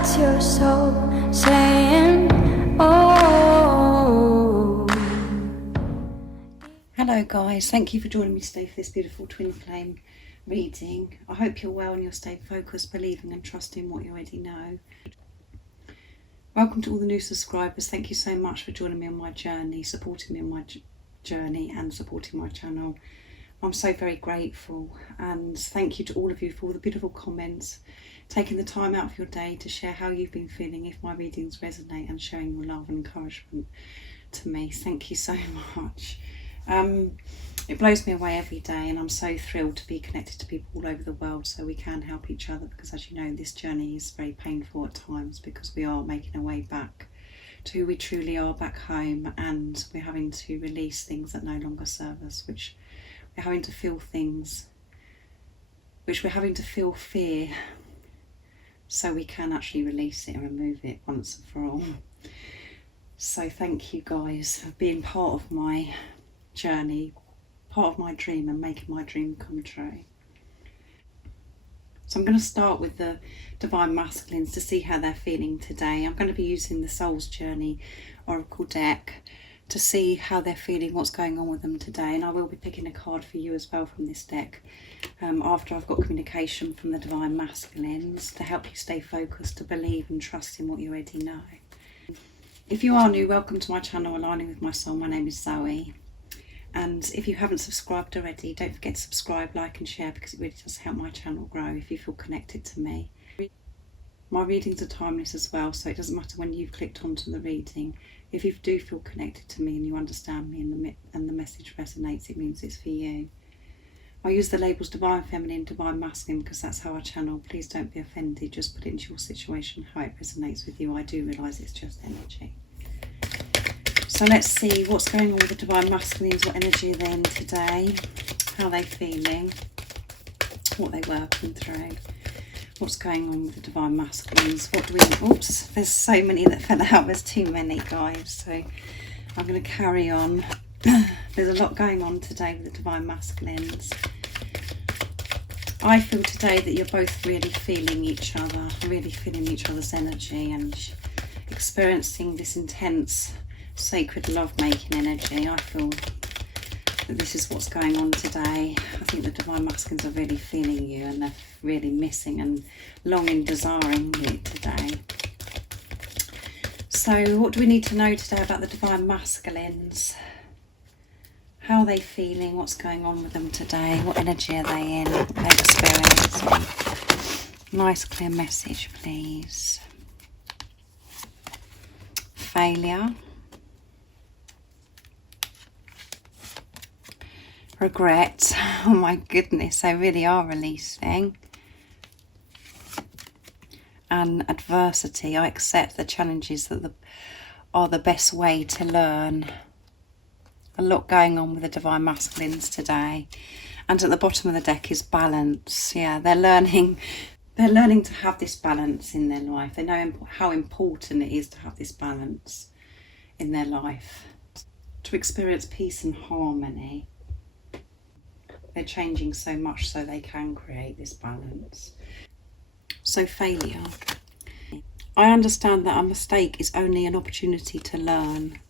That's your soul saying, oh. Hello guys, thank you for joining me today for this beautiful twin flame reading. I hope you're well and you're staying focused, believing and trusting what you already know. Welcome to all the new subscribers. Thank you so much for joining me on my journey, supporting me on my journey and supporting my channel. I'm so very grateful, and thank you to all of you for all the beautiful comments, taking the time out of your day to share how you've been feeling, if my readings resonate, and showing your love and encouragement to me. Thank you so much. It blows me away every day, and I'm so thrilled to be connected to people all over the world so we can help each other, because as you know, this journey is very painful at times because we are making our way back to who we truly are back home, and we're having to release things that no longer serve us, which we're having to feel things, which we're having to feel fear so we can actually release it and remove it once and for all. So thank you guys for being part of my journey, part of my dream, and making my dream come true. So I'm going to start with the Divine Masculines to see how they're feeling today. I'm going to be using the Soul's Journey Oracle deck to see how they're feeling, what's going on with them today, and I will be picking a card for you as well from this deck after I've got communication from the Divine Masculines to help you stay focused, to believe and trust in what you already know. If you are new, welcome to my channel Aligning with My Soul. My name is Zoe, and if you haven't subscribed already, don't forget to subscribe, like and share, because it really does help my channel grow if you feel connected to me. My readings are timeless as well, so it doesn't matter when you've clicked onto the reading. If you do feel connected to me and you understand me and the message resonates, it means it's for you. I use the labels Divine Feminine, Divine Masculine because that's how I channel. Please don't be offended, just put it into your situation how it resonates with you. I do realise it's just energy. So let's see what's going on with the Divine Masculines, what energy they're in today, how they're feeling, what they're working through. What's going on with the Divine Masculines? What do we... Oops, there's so many that fell out. There's too many, guys. So I'm going to carry on. There's a lot going on today with the Divine Masculines. I feel today that you're both really feeling each other, really feeling each other's energy and experiencing this intense, sacred love-making energy. I feel that this is what's going on today. I think the Divine Masculines are really feeling you, and they're really missing and longing, desiring you today. So what do we need to know today about the Divine Masculines? How are they feeling? What's going on with them today? What energy are they in? What they're experiencing? Nice clear message, please. Failure. Regret. Oh my goodness, they really are releasing. And adversity. I accept the challenges that are the best way to learn. A lot going on with the Divine Masculines today. And at the bottom of the deck is balance. Yeah, they're learning to have this balance in their life. They know how important it is to have this balance in their life. To experience peace and harmony. They're changing so much so they can create this balance. So failure. I understand that a mistake is only an opportunity to learn.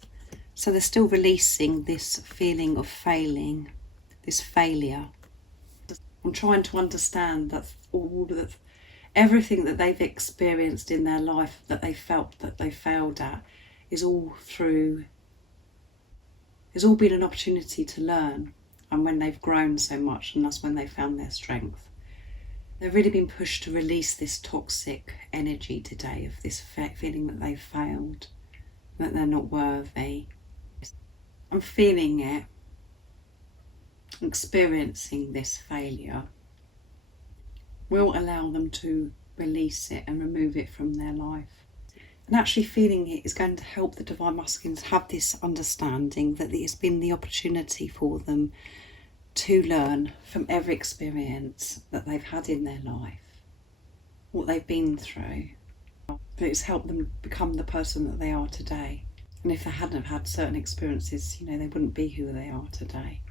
So they're still releasing this feeling of failing, this failure. I'm trying to understand that everything that they've experienced in their life that they felt that they failed at is all been an opportunity to learn. And when they've grown so much, and that's when they found their strength. They've really been pushed to release this toxic energy today of this feeling that they've failed, that they're not worthy. I'm feeling it, experiencing this failure will allow them to release it and remove it from their life. And actually feeling it is going to help the Divine Masculines have this understanding that it's been the opportunity for them to learn from every experience that they've had in their life, what they've been through. That it's helped them become the person that they are today. And if they hadn't have had certain experiences, they wouldn't be who they are today.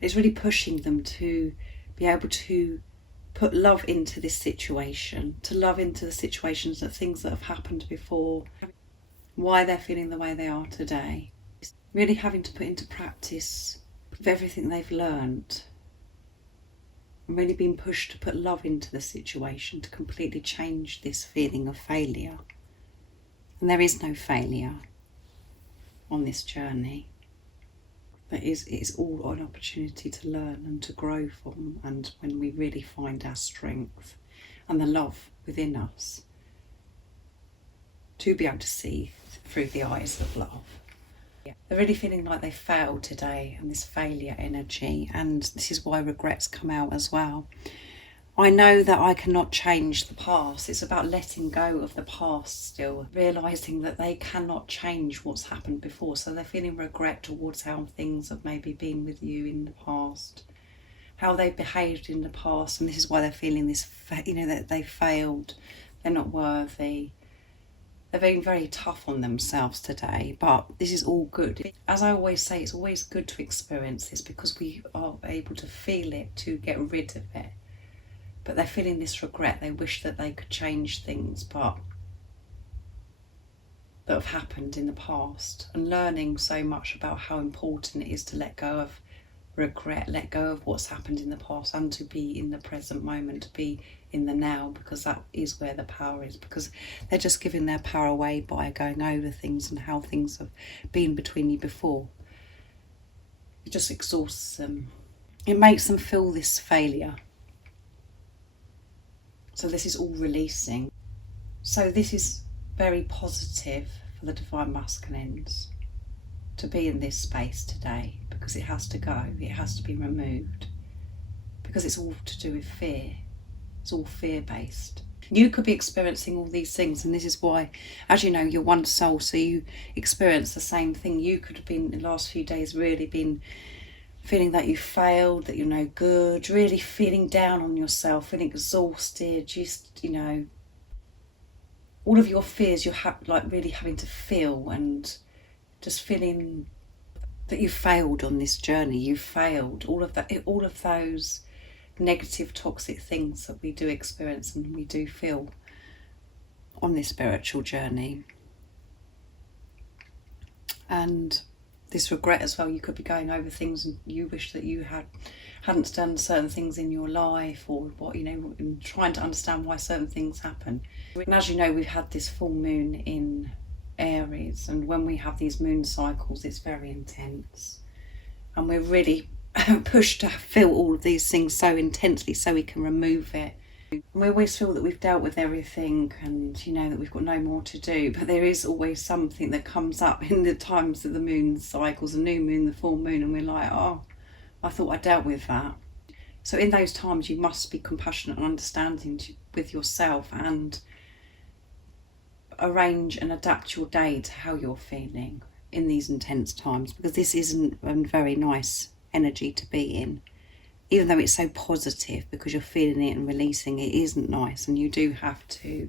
It's really pushing them to be able to put love into this situation, to love into the situations, that things that have happened before, why they're feeling the way they are today. Really having to put into practice of everything they've learned, and really being pushed to put love into the situation to completely change this feeling of failure. And there is no failure on this journey. It's all an opportunity to learn and to grow from, and when we really find our strength and the love within us, to be able to see through the eyes of love. They're really feeling like they failed today, and this failure energy, and this is why regrets come out as well. I know that I cannot change the past. It's about letting go of the past still, realising that they cannot change what's happened before. So they're feeling regret towards how things have maybe been with you in the past, how they behaved in the past, and this is why they're feeling this, that they failed, they're not worthy. They're being very tough on themselves today, but this is all good. As I always say, it's always good to experience this because we are able to feel it, to get rid of it. But they're feeling this regret. They wish that they could change things that have happened in the past, and learning so much about how important it is to let go of regret, let go of what's happened in the past, and to be in the present moment, to be in the now, because that is where the power is, because they're just giving their power away by going over things and how things have been between you before. It just exhausts them. It makes them feel this failure. So this is all releasing. So this is very positive for the Divine Masculines to be in this space today, because it has to go, it has to be removed, because it's all to do with fear. It's all fear-based. You could be experiencing all these things, and this is why, as you know, you're one soul, so you experience the same thing. You could have been, in the last few days, really been feeling that you failed, that you're no good, really feeling down on yourself, feeling exhausted, just, all of your fears you're really having to feel, and just feeling that you failed on this journey. You failed. All of those negative, toxic things that we do experience and we do feel on this spiritual journey. And this regret as well, you could be going over things and you wish that you hadn't done certain things in your life, or what, and trying to understand why certain things happen. And as you know, we've had this full moon in Aries, and when we have these moon cycles, it's very intense, and we're really pushed to feel all of these things so intensely so we can remove it. And we always feel that we've dealt with everything, and that we've got no more to do, but there is always something that comes up in the times of the moon cycles, the new moon, the full moon, and we're like, oh, I thought I dealt with that. So in those times you must be compassionate and understanding with yourself, and arrange and adapt your day to how you're feeling in these intense times, because this isn't a very nice energy to be in. Even though it's so positive because you're feeling it and releasing it, isn't nice, and you do have to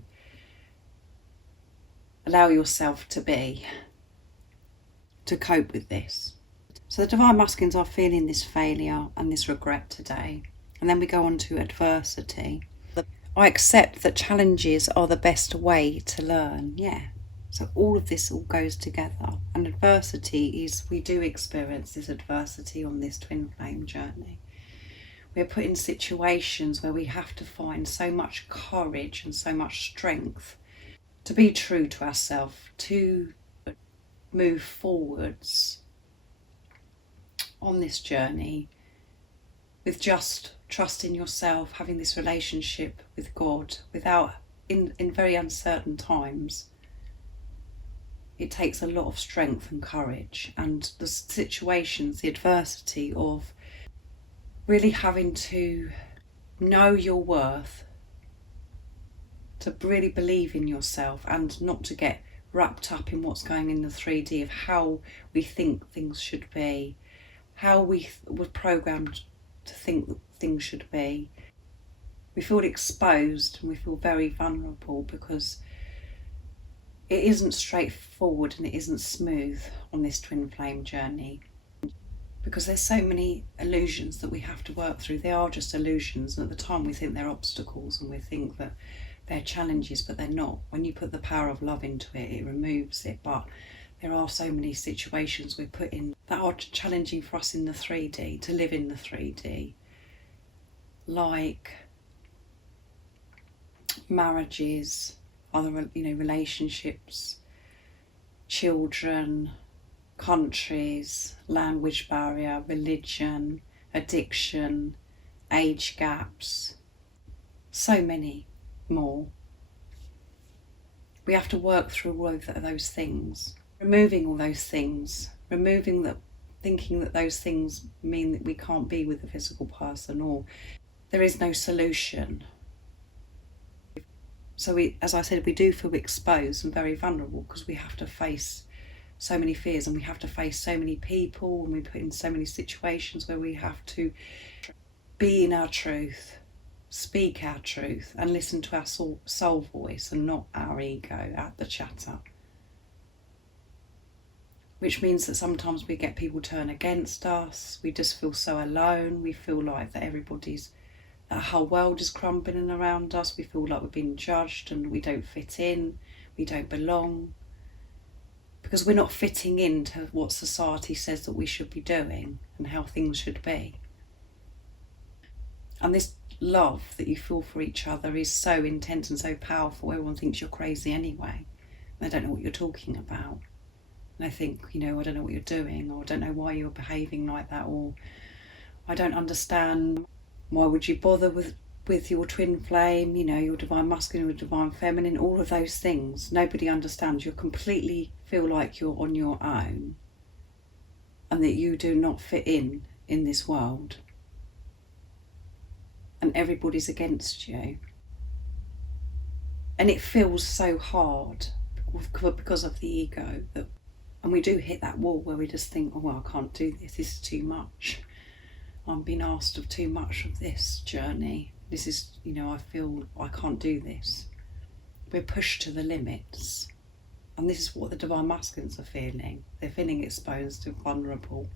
allow yourself to cope with this. So the Divine Masculines are feeling this failure and this regret today. And then we go on to adversity. I accept that challenges are the best way to learn. Yeah. So all of this all goes together. And adversity is, we do experience this adversity on this twin flame journey. We're put in situations where we have to find so much courage and so much strength to be true to ourselves, to move forwards on this journey with just trusting yourself, having this relationship with God in very uncertain times. It takes a lot of strength and courage, and the situations, the adversity of really having to know your worth, to really believe in yourself, and not to get wrapped up in what's going in the 3D of how we think things should be, how we were programmed to think that things should be. We feel exposed and we feel very vulnerable because it isn't straightforward and it isn't smooth on this twin flame journey. because there's so many illusions that we have to work through. They are just illusions, and at the time we think they're obstacles and we think that they're challenges, but they're not. When you put the power of love into it, it removes it. But there are so many situations we're put in that are challenging for us in the 3D, to live in the 3D, like marriages, other relationships, children, countries, language barrier, religion, addiction, age gaps, so many more. We have to work through all of those things, removing all those things, removing that, thinking that those things mean that we can't be with a physical person, or there is no solution. So as I said, we do feel exposed and very vulnerable because we have to face so many fears, and we have to face so many people, and we put in so many situations where we have to be in our truth, speak our truth, and listen to our soul voice and not our ego at the chatter. Which means that sometimes we get people turn against us, we just feel so alone, we feel like that that whole world is crumbling around us, we feel like we're being judged and we don't fit in, we don't belong. Because we're not fitting into what society says that we should be doing and how things should be. And this love that you feel for each other is so intense and so powerful. Everyone thinks you're crazy anyway. They don't know what you're talking about. And they think, I don't know what you're doing, or I don't know why you're behaving like that, or I don't understand, why would you bother with your twin flame, your divine masculine, your divine feminine, all of those things. Nobody understands. You completely feel like you're on your own and that you do not fit in this world. And everybody's against you. And it feels so hard because of the ego. And we do hit that wall where we just think, I can't do this. This is too much. I'm being asked of too much of this journey. This is, I feel I can't do this. We're pushed to the limits. And this is what the divine masculines are feeling. They're feeling exposed and vulnerable.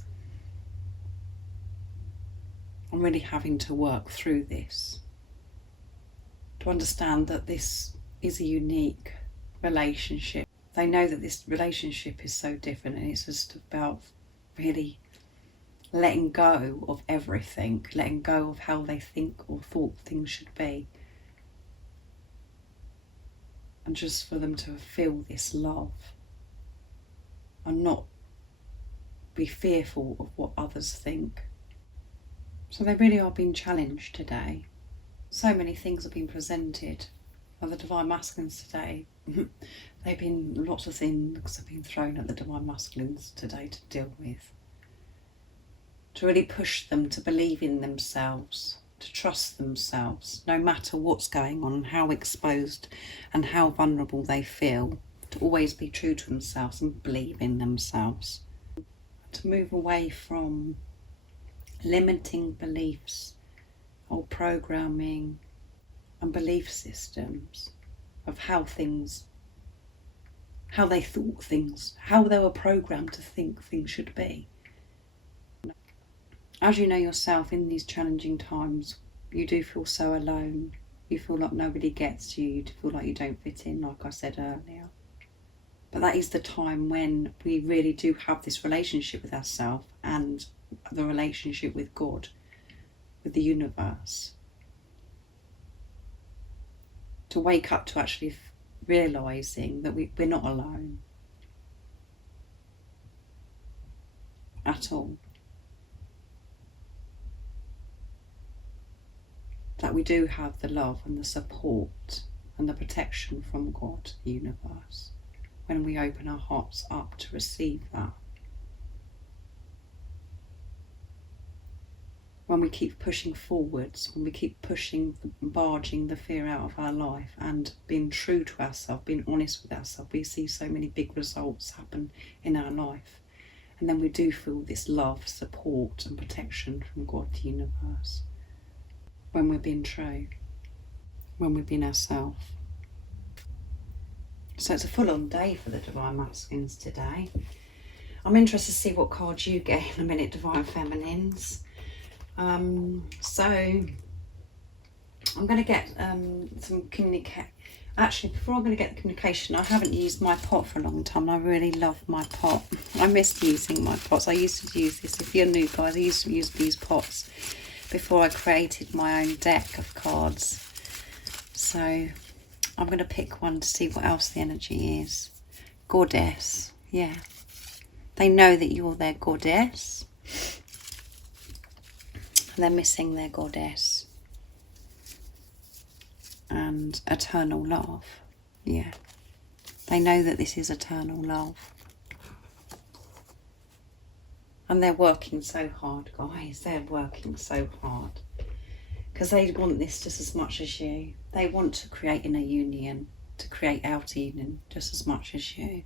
I'm really having to work through this, to understand that this is a unique relationship. They know that this relationship is so different, and it's just about really letting go of everything, letting go of how they think or thought things should be. And just for them to feel this love and not be fearful of what others think. So they really are being challenged today. So many things have been presented by the divine masculines today. Lots of things have been thrown at the divine masculines today to deal with. To really push them to believe in themselves, to trust themselves, no matter what's going on, how exposed and how vulnerable they feel, to always be true to themselves and believe in themselves. To move away from limiting beliefs, old programming and belief systems of how they thought things, how they were programmed to think things should be. As you know yourself, in these challenging times, you do feel so alone. You feel like nobody gets you. You feel like you don't fit in, like I said earlier. But that is the time when we really do have this relationship with ourselves and the relationship with God, with the universe. To wake up to actually realising that we're not alone at all. That we do have the love and the support and the protection from God, the universe, when we open our hearts up to receive that. When we keep pushing forwards, when we keep barging the fear out of our life and being true to ourselves, being honest with ourselves, we see so many big results happen in our life. And then we do feel this love, support and protection from God, the universe. When we're being true, when we're being ourselves. So it's a full-on day for the divine masculines today. I'm interested to see what cards you get in a minute, Divine Feminines. So I'm going to get some communication. Actually, before I'm going to get the communication, I haven't used my pot for a long time. I really love my pot. I missed using my pots. I used to use this. If you're new, guys, I used to use these pots before I created my own deck of cards. So I'm going to pick one to see what else the energy is. Goddess. Yeah. They know that you're their goddess. They're missing their goddess. And eternal love. Yeah. They know that this is eternal love. And they're working so hard, guys. They're working so hard. Because they want this just as much as you. They want to create inner union. To create outer union just as much as you.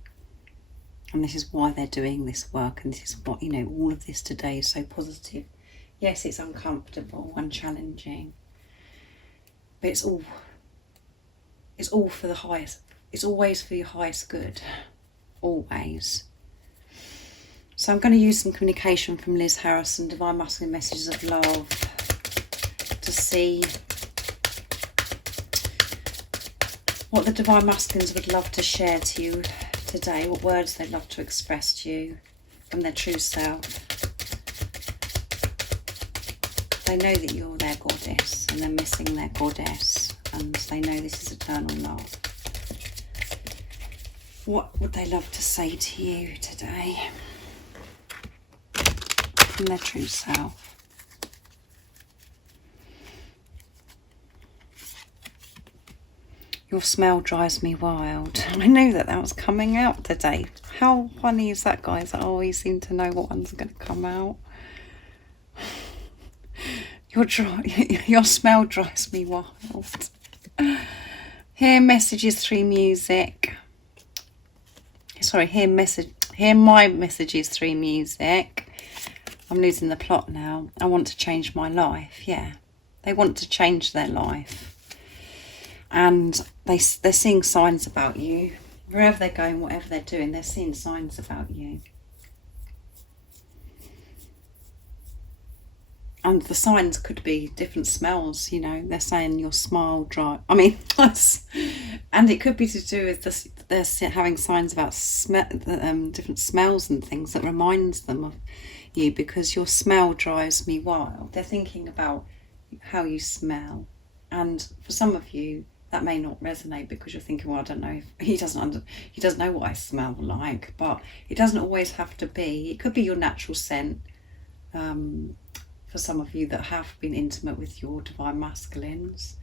And this is why they're doing this work. And this is what, you know, all of this today is so positive. Yes, it's uncomfortable and challenging. But it's all for the highest. It's always for your highest good. Always. So I'm going to use some communication from Liz Harrison, Divine Masculine Messages of Love, to see what the Divine Masculines would love to share to you today, what words they'd love to express to you from their true self. They know that you're their goddess and they're missing their goddess, and they know this is eternal love. What would they love to say to you today from their true self? Your smell drives me wild. I knew that was coming out today. How funny is that, guys? Oh, you seem to know what one's going to come out. Your smell drives me wild. Hear messages through music. Sorry, hear my messages through music. I'm losing the plot now. I want to change my life. Yeah, they want to change their life, and they're seeing signs about you wherever they're going, whatever they're doing. They're seeing signs about you. And the signs could be different smells, you know. They're saying your smile dry. I mean, and it could be to do with this. They're having signs about different smells and things that reminds them of you, because your smell drives me wild. They're thinking about how you smell, and for some of you that may not resonate because you're thinking, well, I don't know if he doesn't know what I smell like. But it doesn't always have to be. It could be your natural scent. For some of you that have been intimate with your Divine Masculines.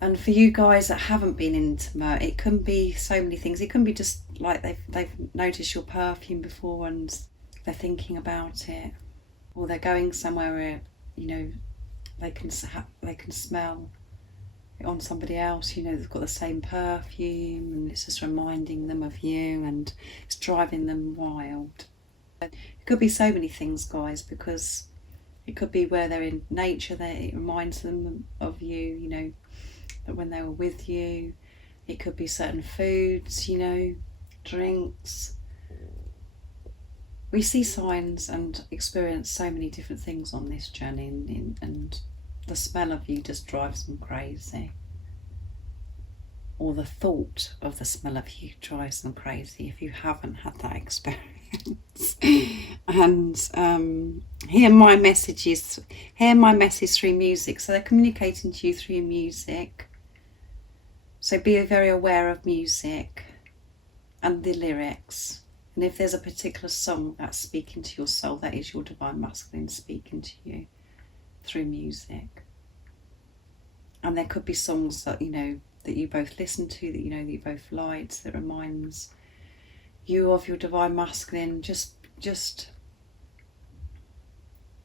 And for you guys that haven't been intimate, it can be so many things. It can be just like they've noticed your perfume before and they're thinking about it, or they're going somewhere where, you know, they can smell it on somebody else. You know, they've got the same perfume, and it's just reminding them of you, and it's driving them wild. It could be so many things, guys, because it could be where they're in nature, that it reminds them of you, you know, that when they were with you. It could be certain foods, you know, drinks. We see signs and experience so many different things on this journey, and the smell of you just drives them crazy. Or the thought of the smell of you drives them crazy if you haven't had that experience. And hear my message through music. So they're communicating to you through music. So be very aware of music and the lyrics. And if there's a particular song that's speaking to your soul, that is your Divine Masculine speaking to you through music. And there could be songs that, you know, that you both listen to, that you know that you both liked, that reminds you of your Divine Masculine. Just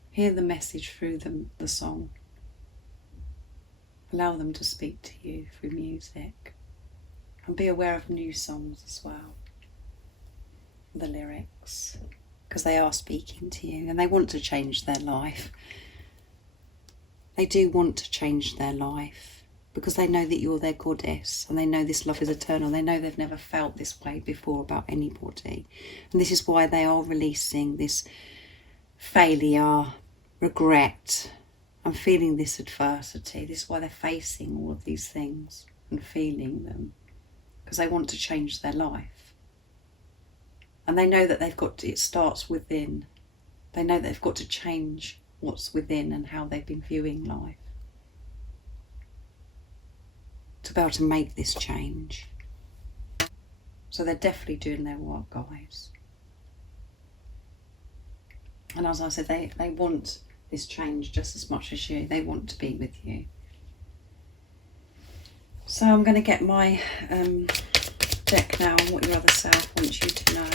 hear the message through the song. Allow them to speak to you through music. And be aware of new songs as well. The lyrics. Because they are speaking to you and they want to change their life. They do want to change their life. because they know that you're their goddess, and they know this love is eternal. They know they've never felt this way before about anybody. And this is why they are releasing this failure, regret, and feeling this adversity. This is why they're facing all of these things and feeling them, because they want to change their life. And they know that it starts within. They know they've got to change what's within and how they've been viewing life to be able to make this change. So they're definitely doing their work, guys. And as I said, they want this change just as much as you. They want to be with you. So I'm going to get my deck now on what your other self wants you to know.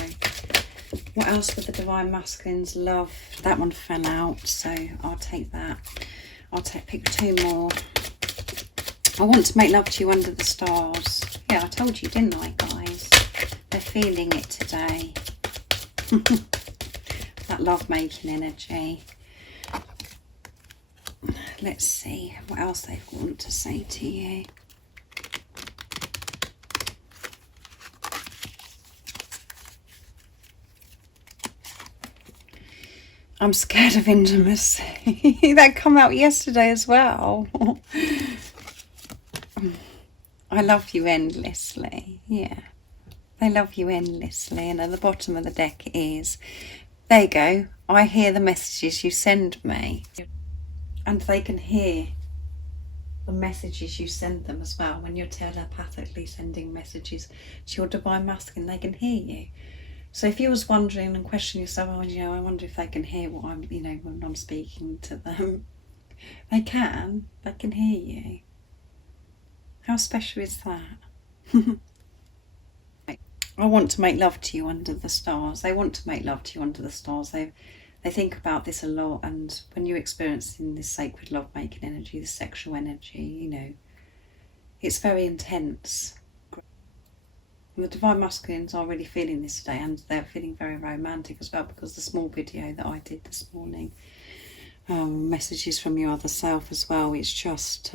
What else would the Divine Masculines love? That one fell out, so I'll take that. Pick two more. I want to make love to you under the stars. Yeah, I told you, didn't I, guys? They're feeling it today. That love-making energy. Let's see what else they want to say to you. I'm scared of intimacy. That come out yesterday as well. I love you endlessly. Yeah. They love you endlessly. And at the bottom of the deck is, there you go. I hear the messages you send me. And they can hear the messages you send them as well. When you're telepathically sending messages to your Divine Masculine, they can hear you. So if you was wondering and questioning yourself, oh, I wonder if they can hear what I'm, when I'm speaking to them. They can hear you. How special is that? I want to make love to you under the stars. They want to make love to you under the stars. They think about this a lot, and when you're experiencing this sacred love-making energy, this sexual energy, it's very intense. And the Divine Masculines are really feeling this today, and they're feeling very romantic as well, because the small video that I did this morning, messages from your other self as well, it's just,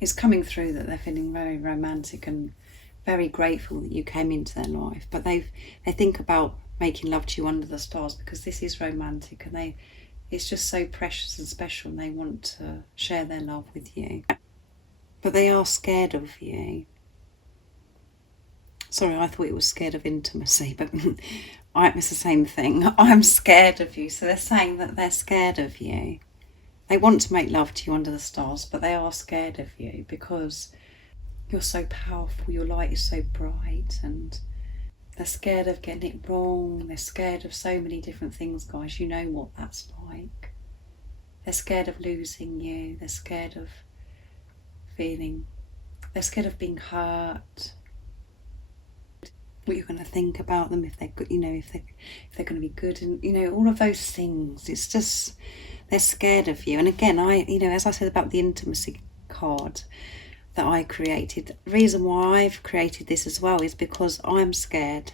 it's coming through that they're feeling very romantic and very grateful that you came into their life. But they think about making love to you under the stars, because this is romantic, and it's just so precious and special, and they want to share their love with you. But they are scared of you. Sorry, I thought it was scared of intimacy, but it's the same thing. I'm scared of you. So they're saying that they're scared of you. They want to make love to you under the stars, but they are scared of you because you're so powerful, your light is so bright, and they're scared of getting it wrong. They're scared of so many different things, guys. You know what that's like. They're scared of losing you. They're scared of they're scared of being hurt. What you're going to think about them, if they're good, if they're going to be good, and all of those things. It's just, they're scared of you. And again, as I said about the intimacy card that I created, the reason why I've created this as well is because I'm scared.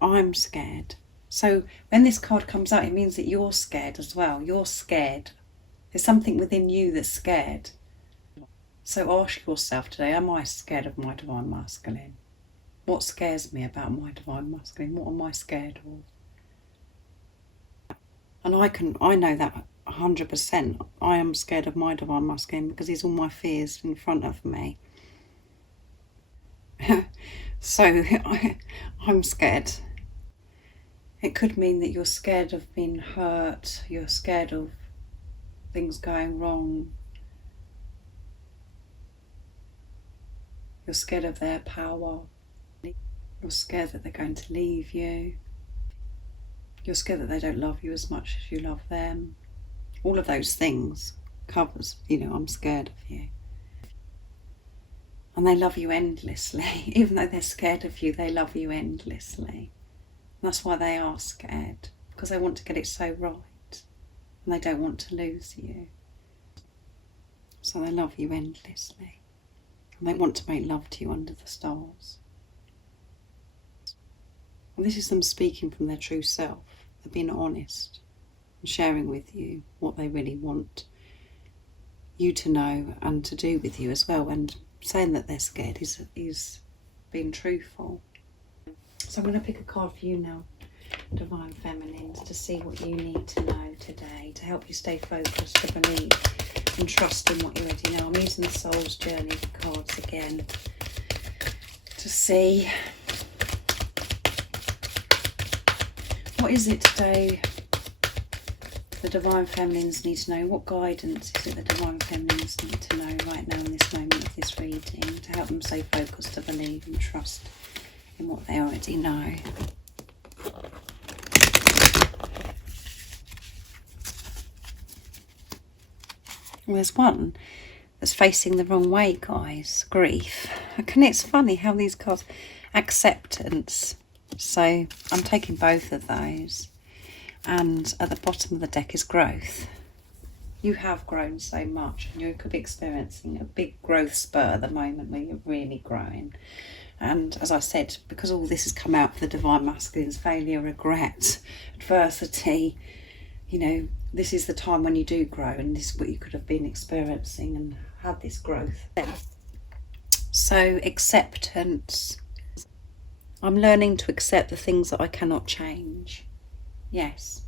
I'm scared. So when this card comes out, it means that you're scared as well. You're scared. There's something within you that's scared. So ask yourself today, am I scared of my Divine Masculine? What scares me about my Divine Masculine? What am I scared of? And I know that 100%. I am scared of my Divine Masculine because he's all my fears in front of me. So I'm scared. It could mean that you're scared of being hurt. You're scared of things going wrong. You're scared of their power. You're scared that they're going to leave you. You're scared that they don't love you as much as you love them. All of those things covers, I'm scared of you. And they love you endlessly. Even though they're scared of you, they love you endlessly. And that's why they are scared, because they want to get it so right. And they don't want to lose you. So they love you endlessly. And they want to make love to you under the stars. And this is them speaking from their true self. They're being honest and sharing with you what they really want you to know and to do with you as well. And saying that they're scared is being truthful. So I'm going to pick a card for you now, Divine Feminines, to see what you need to know today to help you stay focused, to believe and trust in what you already know. I'm using the Soul's Journey cards again to see what is it today the Divine Feminines need to know. What guidance is it the Divine Feminines need to know right now in this moment of this reading to help them stay focused, to believe and trust in what they already know. Well, there's one that's facing the wrong way, guys. Grief. And it's funny how these cards... Acceptance. So I'm taking both of those. And at the bottom of the deck is growth. You have grown so much, and you could be experiencing a big growth spurt at the moment where you're really growing. And as I said, because all this has come out for the Divine Masculines, failure, regret, adversity, you know, this is the time when you do grow, and this is what you could have been experiencing and had this growth. So acceptance. I'm learning to accept the things that I cannot change. Yes.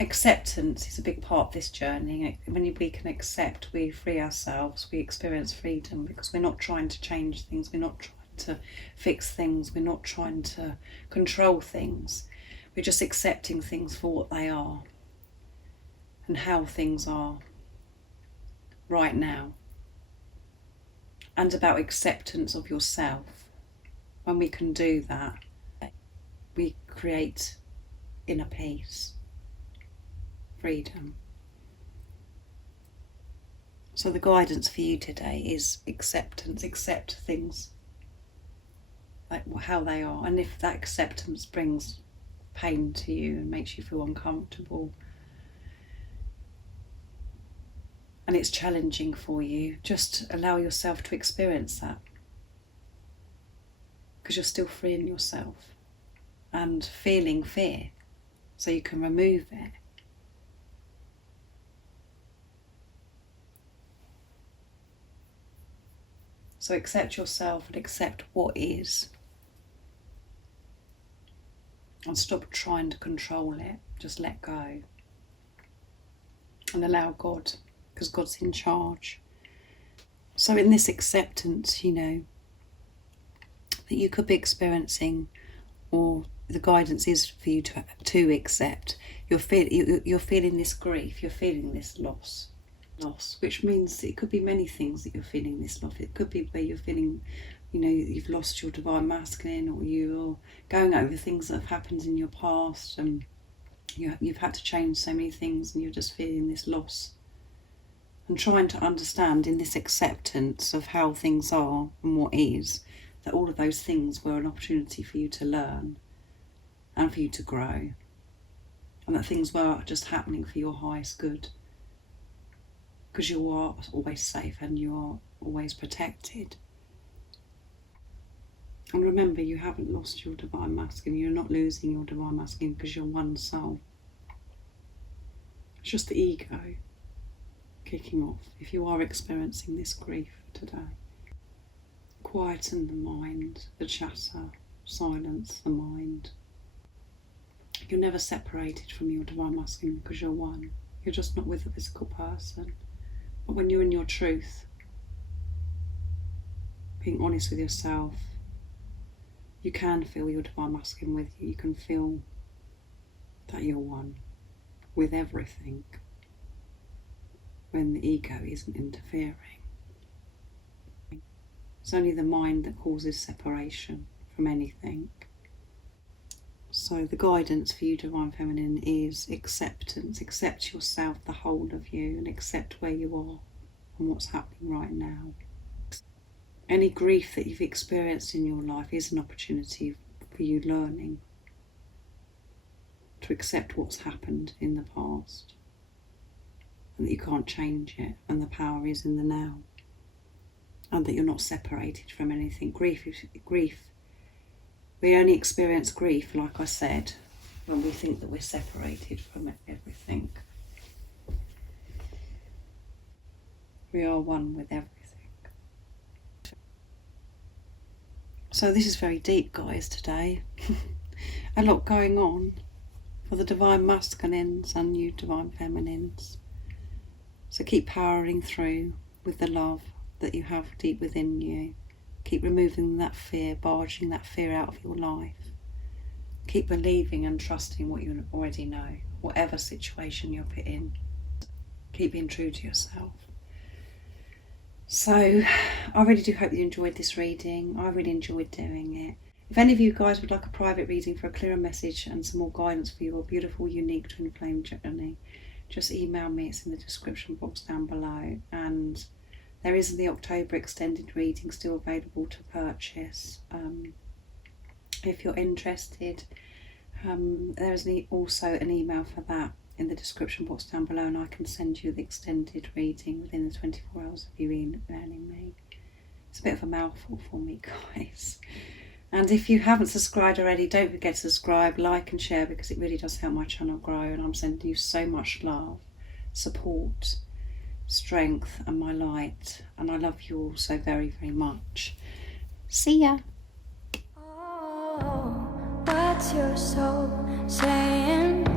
Acceptance is a big part of this journey. When we can accept, we free ourselves, we experience freedom, because we're not trying to change things, we're not trying to fix things, we're not trying to control things. We're just accepting things for what they are and how things are right now. And about acceptance of yourself. When we can do that, we create inner peace, freedom. So the guidance for you today is acceptance. Accept things like how they are. And if that acceptance brings pain to you and makes you feel uncomfortable and it's challenging for you, just allow yourself to experience that, because you're still freeing yourself and feeling fear, so you can remove it. So accept yourself and accept what is. And stop trying to control it. Just let go. And allow God, because God's in charge. So in this acceptance, you know, that you could be experiencing, or the guidance is for you to accept. You're feeling this grief, you're feeling this loss, which means it could be many things that you're feeling this loss. It could be where you're feeling, you know, you've lost your Divine Masculine, or you're going over things that have happened in your past, and you've had to change so many things, and you're just feeling this loss. And trying to understand in this acceptance of how things are and what is, that all of those things were an opportunity for you to learn and for you to grow. And that things were just happening for your highest good. Because you are always safe and you are always protected. And remember, you haven't lost your Divine Masculine. You're not losing your Divine Masculine, because you're one soul. It's just the ego kicking off. If you are experiencing this grief today, quieten the mind, the chatter, silence the mind. You're never separated from your Divine Masculine, because you're one. You're just not with a physical person. But when you're in your truth, being honest with yourself, you can feel your Divine Masculine with you. You can feel that you're one with everything when the ego isn't interfering. It's only the mind that causes separation from anything. So the guidance for you, Divine Feminine, is acceptance. Accept yourself, the whole of you, and accept where you are and what's happening right now. Any grief that you've experienced in your life is an opportunity for you learning to accept what's happened in the past, and that you can't change it, and the power is in the now, and that you're not separated from anything. Grief, we only experience grief, like I said, when we think that we're separated from everything. We are one with everything. So this is very deep, guys, today. A lot going on for the divine masculines and you divine feminines. So keep powering through with the love that you have deep within you. Keep removing that fear, barging that fear out of your life. Keep believing and trusting what you already know, whatever situation you're put in. Keep being true to yourself. So I really do hope you enjoyed this reading. I really enjoyed doing it. If any of you guys would like a private reading for a clearer message and some more guidance for your beautiful, unique twin flame journey, just email me. It's in the description box down below. And there is the October extended reading still available to purchase. If you're interested, there is also an email for that in the description box down below, and I can send you the extended reading within the 24 hours of you emailing me. It's a bit of a mouthful for me, guys. And if you haven't subscribed already, don't forget to subscribe, like and share, because it really does help my channel grow, and I'm sending you so much love, support, strength and my light, and I love you all so very, very much. See ya. Oh, what's your soul saying?